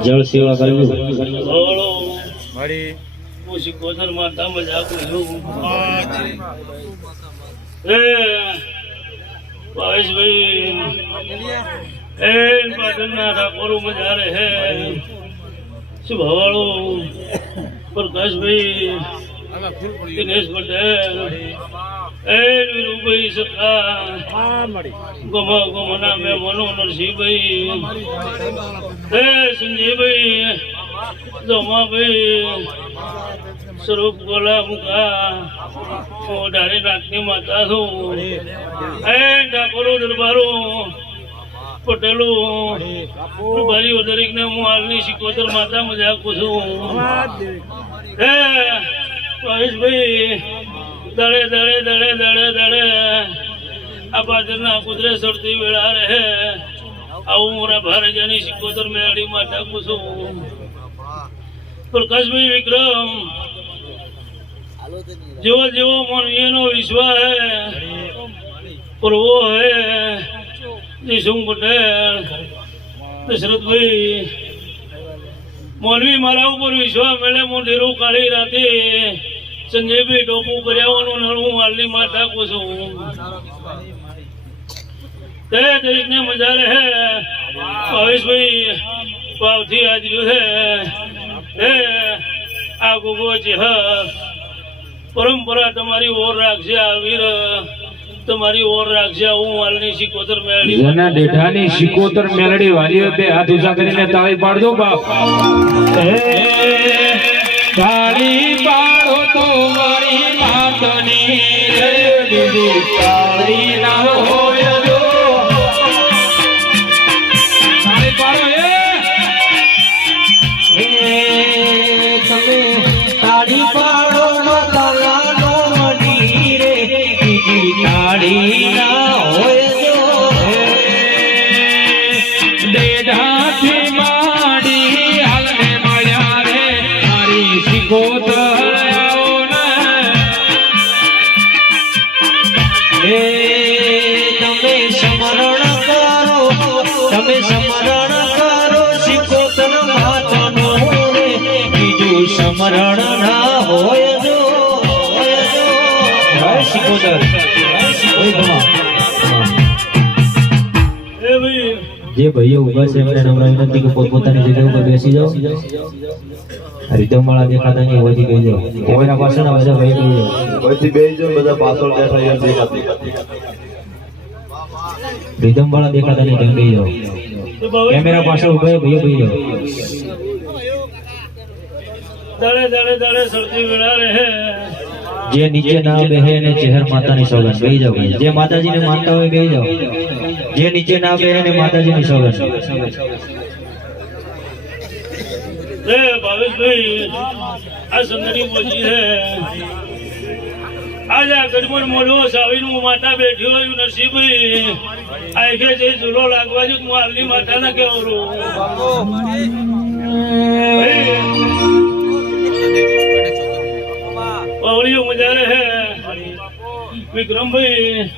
જળ સેવા કરવી ધોળો હું સિકોતર રહે શું ભવાળો પ્રકાશભાઈ દિનેશ પટેલ એ વીરુભાઈ સખા ગમા ગમના મેં મનો નરસિંહભાઈ. હે સંજયભાઈ દોમાભાઈ સ્વરૂપ ગોલા મુકા હું ડાળી નાખની માતા છું. એ ઠાકોરો દરબારો પટેલો ભાઈઓ દરેકને હું હાલની શિકોતર માતા મજા આપું છું. હે મહેશભાઈ દળે દળે દળે દળે દળે. આ પાછળના કુદરે સડતી વેળા રહે આવું મોરા ભારજાની સિકોતર મેળી માતા છું. પ્રકાશભાઈ વિક્રમ. જેવો જેવો મનીયનો વિશ્વાસ હે, પ્રભુ હે. નિશુંગ પટેલ, દશરથભાઈ મોલવી મારા ઉપર વિશ્વાસ મેળે, મોઢેરું કાઢી રાતે. સંજયભાઈ ટોપું કર્યાવાનું નળવું હાલની માથા કુસુમ તે દરેકને મજા રહે ભાવેશભાઈ ભાવથી હાજર્યું હે. હે આ ગોગો છે હ. પરંપરા તમારી ઓર રાખશે આ વીર તમારી ઓર રાખજે હું વાલની શિકોતર મેળડી જેના ડેઢાની શિકોતર મેળડી વાલી બે હાથ ઊંચા કરીને તાળી પાડજો બાપ. તાળી ના હે તમે સ્મરણ કરો, તમે સ્મરણ કરો રે બીજું સ્મરણ હોય જો હોય શિકોતર ઓય જે ભાઈઓ ઊભા છે એમને નમ્ર વિનંતી કે પોતપોતાની જગ્યા ઉપર બેસી જાઓ. આ રીધમવાળા દેખાતા નહીં હોયથી કહી જાઓ કેમેરા પાછળના બધા ભાઈ કહી જાઓ પછી બે જણ બધા પાછળ બેઠા એમ દેખાતું. રીધમવાળા દેખાતા નહીં તેમ કહી જાઓ કેમેરા પાછળ ઊભા ભાઈઓ કહી જાઓ. દળે દળે દળે સડતી વેળા રહે. જે નીચે ના બેહે ને ચહેર માતાની સોગંદ. બેહી જાવ ભાઈ જે માતાજીને માનતા હોય બેહી જાવ જે નીચે ના બેહે ને માતાજીની સોગંદ. રે ભાવેશભાઈ આ સુંદરી મોજી છે આજા ગડબડ મોઢો સાવીનું માતા બેઠી હોય નરસિંહભાઈ. આ કે જે ઝૂલો લાગવા જો હું આલી માતા ના વિક્રમભાઈ